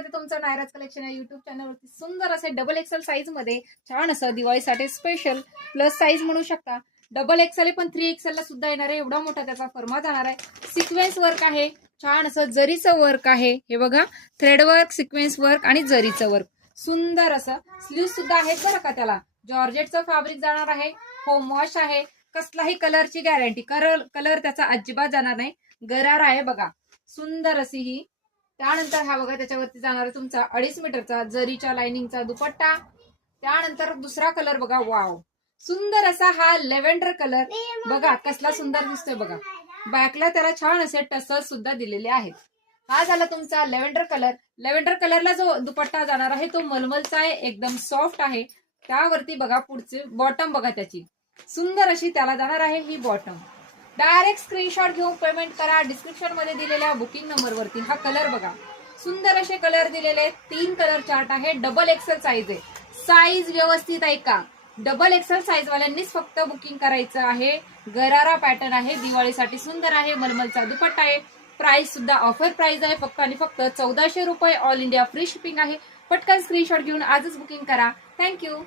आहे तुमचं नायराज कलेक्शन या युट्यूब चॅनलवरती. सुंदर असे डबल एक्सेल साईज मध्ये छान असं दिवाळीसाठी स्पेशल प्लस साईज म्हणू शकता. डबल एक्सेल पण 3 एक्सेल ला सुद्धा येणार आहे. एवढा मोठा त्याचा फर्मा जाणार आहे. सिक्वेन्स वर्क आहे, छान असं जरीचं वर्क आहे. हे बघा, थ्रेड वर्क, सिक्वेन्स वर्क आणि जरीचं वर्क. सुंदर असं स्लीव सुद्धा आहेत बरं का. त्याला जॉर्जेटचं फॅब्रिक जाणार आहे. होम वॉश आहे. कसलाही कलरची गॅरंटी, कलर त्याचा अजिबात जाणार नाही. गरार आहे बघा, सुंदर अशी ही. त्यानंतर हा बघा, त्याच्यावरती जाणार तुमचा 2.5 मीटरचा जरीच्या लाइनिंगचा दुपट्टा. त्यानंतर दुसरा कलर बघा, वाव, सुंदर असा हा लेव्हेंडर कलर बघा, कसला सुंदर दिसतोय बघा. बॅकला त्याला छान असे टसल्स सुद्धा दिलेले आहेत. हा झाला तुमचा लेव्हेंडर कलर. लेव्हेंडर कलरला जो दुपट्टा जाणार आहे तो मलमलचा आहे, एकदम सॉफ्ट आहे. त्यावरती बघा पुढचे बॉटम बघा, त्याची सुंदर अशी त्याला जाणार आहे ही बॉटम. डायरेक्ट स्क्रीनशॉट घेऊन पेमेंट करा. डिस्क्रिप्शन मध्ये दिलेल्या बुकिंग नंबर वरती. हा कलर बघा, सुंदर असे कलर दिलेले आहेत. 3 कलर चार्ट आहे. डबल एक्सेल साईज आहे. साईज व्यवस्थित आहे का? डबल एक्सेल साईज वाल्यांनीच फक्त बुकिंग करायचं आहे. गरारा पॅटर्न आहे, दिवाळीसाठी सुंदर आहे. मलमलचा दुपट्टा आहे. प्राइस सुद्धा ऑफर प्राइस आहे, फक्त आणि फक्त 1400 रुपये. ऑल इंडिया फ्री शिपिंग आहे. पटकन स्क्रीनशॉट घेऊन आजच बुकिंग करा. थँक्यू.